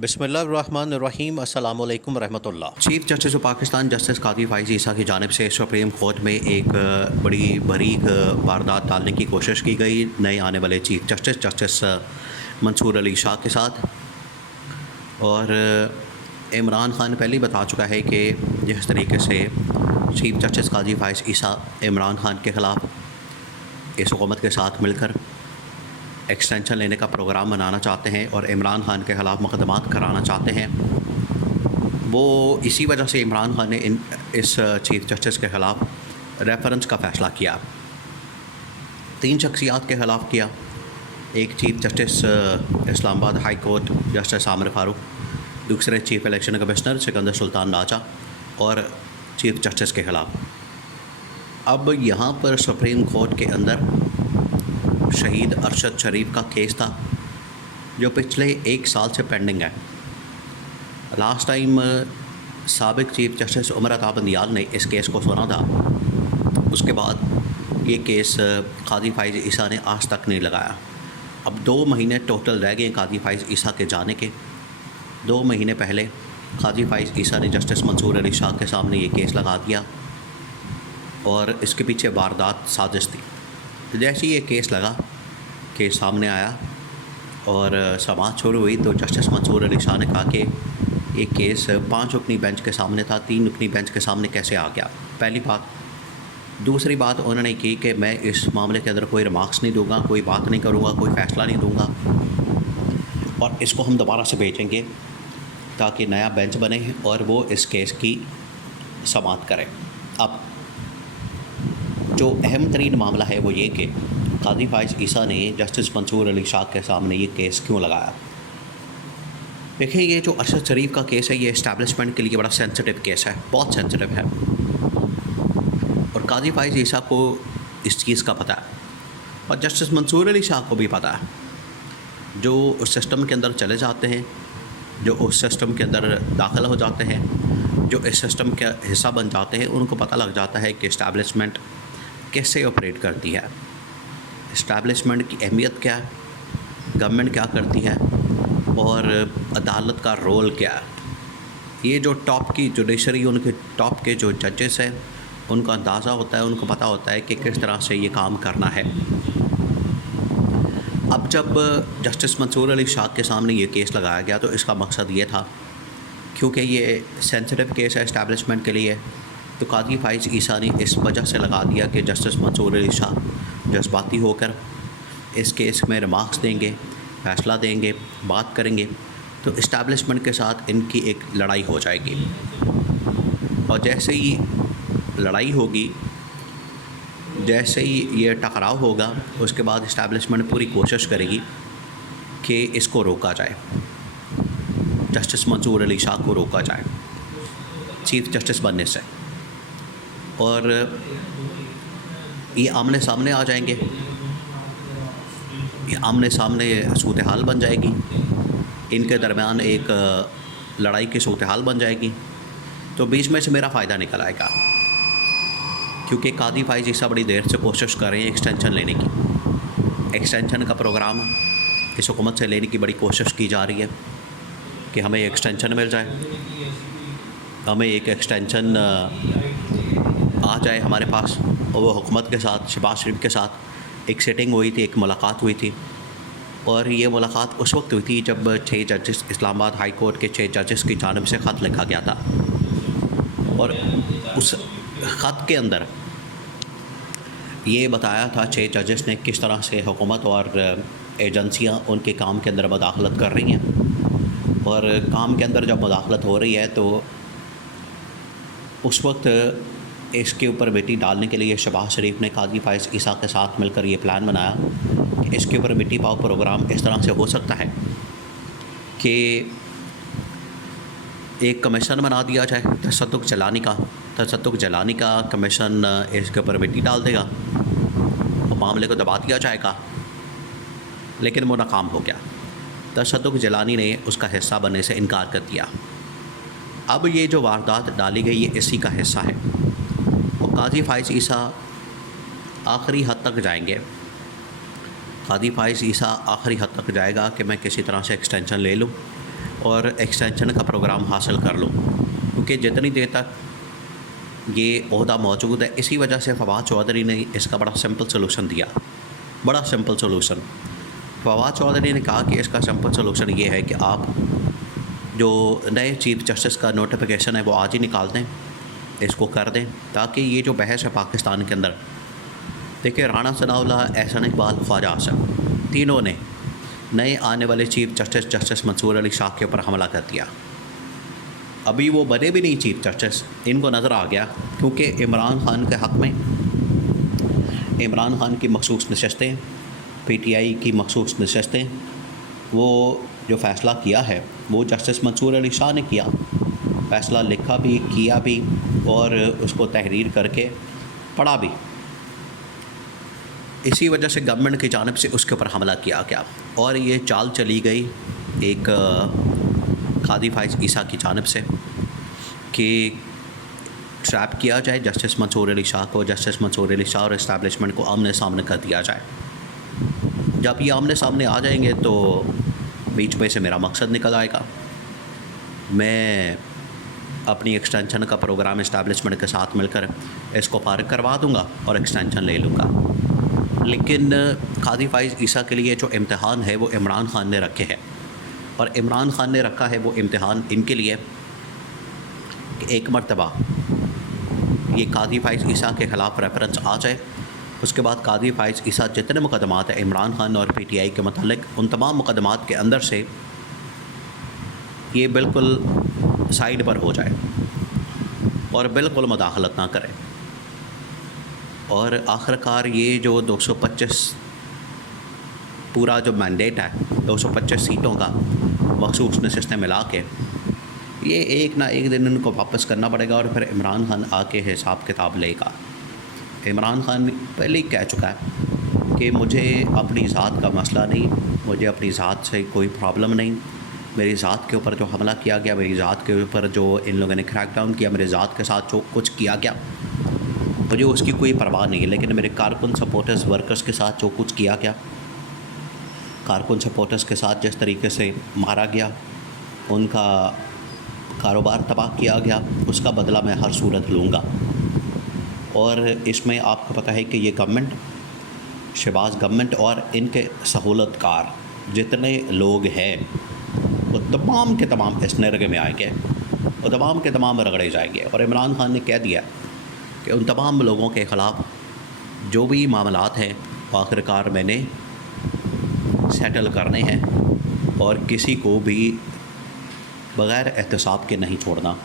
बिस्मिल्लाहिर्रहमानिर्रहीम अस्सलामु अलैकुम रहमतुल्लाह। Chief justice of Pakistan justice Qazi Faez ईसा की जानिब से सुप्रीम कोर्ट में एक बड़ी बारीक वारदात डालने की कोशिश की गई नए आने वाले chief justice justice Mansoor Ali Shah के साथ। और इमरान ख़ान पहले ही बता चुका है कि जिस तरीके से चीफ जस्टिस कादी फ़ाइज़ ईसा इमरान ख़ान के ख़िलाफ़ इस हुकूमत के साथ मिलकर एक्सटेंशन लेने का प्रोग्राम बनाना चाहते हैं और इमरान ख़ान के ख़िलाफ़ मुकदमात कराना चाहते हैं, वो इसी वजह से इमरान ख़ान ने इस चीफ जस्टिस के ख़िलाफ़ रेफरेंस का फ़ैसला किया। 3 शख्सियात के ख़िलाफ़ किया। एक chief justice Islamabad high court justice Aamir Farooq, दूसरे chief election commissioner Sikandar Sultan Raja और चीफ जस्टिस के ख़िलाफ़। अब यहाँ पर सुप्रीम कोर्ट के अंदर शहीद अरशद शरीफ का केस था जो पिछले 1 साल से पेंडिंग है। लास्ट टाइम साबिक चीफ जस्टिस उमर अता बंदियाल ने इस केस को सुना था, उसके बाद ये केस कादी फ़ाइज़ ईसा ने आज तक नहीं लगाया। अब 2 महीने टोटल रह गए कादी फ़ाइज़ ईसा के जाने के। 2 महीने पहले कादी फ़ाइज़ ईसा ने जस्टिस मंसूर अली शाह के सामने ये केस लगा दिया और इसके पीछे वारदात साजिश थी। जैसे ही ये केस लगा, केस सामने आया और समाअत शुरू हुई तो जस्टिस मंसूर अली शाह ने कहा कि ये केस 5 रुकनी बेंच के सामने था, 3 रुकनी बेंच के सामने कैसे आ गया, पहली बात। दूसरी बात उन्होंने की कि मैं इस मामले के अंदर कोई रिमार्क्स नहीं दूंगा, कोई बात नहीं करूंगा, कोई फ़ैसला नहीं दूंगा और इसको हम दोबारा से भेजेंगे ताकि नया बेंच बने और वो इस केस की समाअत करें। अब जो अहम तरीन मामला है वो ये कि कादी फ़ाइज़ ईसा ने जस्टिस मंसूर अली शाह के सामने ये केस क्यों लगाया। देखिए, ये जो अरशद शरीफ का केस है ये इस्टेब्लिशमेंट के लिए बड़ा सेंसिटिव केस है, बहुत सेंसिटिव है और कादी फ़ाइज़ ईसा को इस चीज़ का पता है और जस्टिस मंसूर अली शाह को भी पता है। जो उस सिस्टम के अंदर चले जाते हैं, जो उस सिस्टम के अंदर दाखिल हो जाते हैं, जो इस सिस्टम का हिस्सा बन जाते हैं, उनको पता लग जाता है कि इस्टेब्लिशमेंट कैसे ऑपरेट करती है, इस्टेब्लिशमेंट की अहमियत क्या है, गवर्नमेंट क्या करती है और अदालत का रोल क्या है। ये जो टॉप की जुडिशरी, उनके टॉप के जो जजेस हैं, उनका अंदाज़ा होता है, उनको पता होता है कि किस तरह से ये काम करना है। अब जब जस्टिस मंसूर अली शाह के सामने ये केस लगाया गया तो इसका मकसद ये था, क्योंकि ये सेंसिटिव केस है इस्टेब्लिशमेंट के लिए, तो कादी फ़ाइज़ ईसा ने इस वजह से लगा दिया कि जस्टिस मंसूर अली शाह जज्बाती होकर इस केस में रिमार्क्स देंगे, फ़ैसला देंगे, बात करेंगे तो इस्टेब्लिशमेंट के साथ इनकी एक लड़ाई हो जाएगी और जैसे ही लड़ाई होगी, जैसे ही ये टकराव होगा, उसके बाद इस्टेब्लिशमेंट पूरी कोशिश करेगी कि इसको रोका जाए, जस्टिस मंसूर अली शाह को रोका जाए चीफ जस्टिस बनने से और ये आमने सामने आ जाएंगे, ये आमने सामने सूरत हाल बन जाएगी, इनके दरमियान एक लड़ाई की सूरत हाल बन जाएगी। तो बीच में से मेरा फ़ायदा निकल आएगा, क्योंकि कादी फ़ाइज़ ईसा बड़ी देर से कोशिश कर रहे हैं एक्सटेंशन लेने की। एक्सटेंशन का प्रोग्राम इस हुकूमत से लेने की बड़ी कोशिश की जा रही है कि हमें एक्सटेंशन मिल जाए, हमें एक एक्सटेंशन आ जाए हमारे पास। और वो हुकूमत के साथ, शहबाज शरीफ के साथ एक सेटिंग हुई थी, एक मुलाकात हुई थी और ये मुलाकात उस वक्त हुई थी जब 6 जजेस, इस्लामाबाद हाई कोर्ट के 6 जजेस की जानिब से ख़त लिखा गया था और उस ख़त के अंदर ये बताया था 6 जजेस ने किस तरह से हुकूमत और एजेंसियां उनके काम के अंदर मुदाखलत कर रही हैं और काम के अंदर जब मुदाखलत हो रही है तो उस वक्त इसके ऊपर मिट्टी डालने के लिए शहबाज शरीफ ने कादी फ़ाइज़ ईसा के साथ मिलकर ये प्लान बनाया कि इसके ऊपर मिट्टी पाओ प्रोग्राम इस तरह से हो सकता है कि एक कमीशन बना दिया जाए तशद्दुक़ जलानी का कमीशन इसके ऊपर मिट्टी डाल देगा और मामले को दबा दिया जाएगा, लेकिन वो नाकाम हो गया। तशद्दुक़ जलानी ने उसका हिस्सा बनने से इनकार कर दिया। अब ये जो वारदात डाली गई ये इसी का हिस्सा है और कादी फ़ाइज़ ईसा आखिरी हद तक जाएंगे। कादी फ़ाइज़ ईसा आखिरी हद तक जाएगा कि मैं किसी तरह से एक्सटेंशन ले लूँ, और एक्सटेंशन का प्रोग्राम हासिल कर लूँ, क्योंकि जितनी देर तक ये ओहदा मौजूद है, इसी वजह से फवाद चौधरी ने इसका बड़ा सिंपल सलूशन दिया, बड़ा सिंपल सलूशन। फवाद चौधरी ने कहा कि इसका सिंपल सलूशन ये है कि आप जो नए चीफ जस्टिस का नोटिफिकेशन है वो आज ही निकाल दें, इसको कर दें, ताकि ये जो बहस है पाकिस्तान के अंदर, देखिए राना सनाउल्लाह, एहसान इकबाल, ख्वाजा आसिम, तीनों ने नए आने वाले चीफ जस्टिस मंसूर अली शाह के ऊपर हमला कर दिया। अभी वो बने भी नहीं चीफ जस्टिस, इनको नज़र आ गया, क्योंकि इमरान खान के हक़ में इमरान खान की मखसूस नशस्तें, PTI की मखसूस नशस्तें, वो जो फ़ैसला किया है वो जस्टिस मंसूर अली शाह ने किया, फ़ैसला लिखा भी, किया भी और उसको तहरीर करके पढ़ा भी। इसी वजह से गवर्नमेंट की जानिब से उसके ऊपर हमला किया गया और ये चाल चली गई एक कादी फाइज़ ईसा की जानिब से कि ट्रैप किया जाए जस्टिस मंसूर अली शाह को, जस्टिस मंसूर अली शाह और इस्टेब्लिशमेंट को आमने सामने कर दिया जाए। जब ये आमने सामने आ जाएंगे तो बीच में से मेरा मकसद निकल आएगा, मैं अपनी एक्सटेंशन का प्रोग्राम इस्टेब्लिशमेंट के साथ मिलकर इसको फारिग करवा दूंगा और एक्सटेंशन ले लूँगा। लेकिन कादी फाइज़ ईसा के लिए जो इम्तिहान है वो इमरान खान ने रखे हैं, और इमरान खान ने रखा है वो इम्तिहान इनके लिए कि एक मरतबा ये कादी फाइज़ ईसा के ख़िलाफ़ रेफरेंस आ जाए, उसके बाद कादी फाइज़ ईसा जितने मुकदमात हैं इमरान खान और PTI के मतलब, उन तमाम मुकदमात के अंदर से ये बिल्कुल साइड पर हो जाए और बिल्कुल मुदाखलत ना करें। और आखिरकार ये जो 225 पूरा जो मैंडेट है, 225 सीटों का मखसूस नशस्तें मिला के, ये एक ना एक दिन इनको वापस करना पड़ेगा और फिर इमरान खान आके हिसाब किताब लेगा। इमरान खान पहले ही कह चुका है कि मुझे अपनी ज़ात का मसला नहीं, मुझे अपनी ज़ात से कोई प्रॉब्लम नहीं, मेरी ज़ात के ऊपर जो हमला किया गया, मेरी ज़ात के ऊपर जो इन लोगों ने क्रैकडाउन किया, मेरे ज़ात के साथ जो कुछ किया गया, मुझे उसकी कोई परवाह नहीं है। लेकिन मेरे कारकुन सपोर्टर्स, वर्कर्स के साथ जो कुछ किया गया, कारकुन सपोर्टर्स के साथ जिस तरीके से मारा गया, उनका कारोबार तबाह किया गया, उसका बदला मैं हर सूरत लूँगा। और इसमें आपको पता है कि ये गवर्नमेंट, शहबाज गवर्नमेंट और इनके सहूलतकार जितने लोग हैं वो तमाम के तमाम इस नरगे में आएंगे, वो तमाम के तमाम रगड़े जाएंगे। और इमरान खान ने कह दिया कि उन तमाम लोगों के ख़िलाफ़ जो भी मामलात हैं आखिरकार मैंने सेटल करने हैं और किसी को भी बग़ैर एहतसाब के नहीं छोड़ना।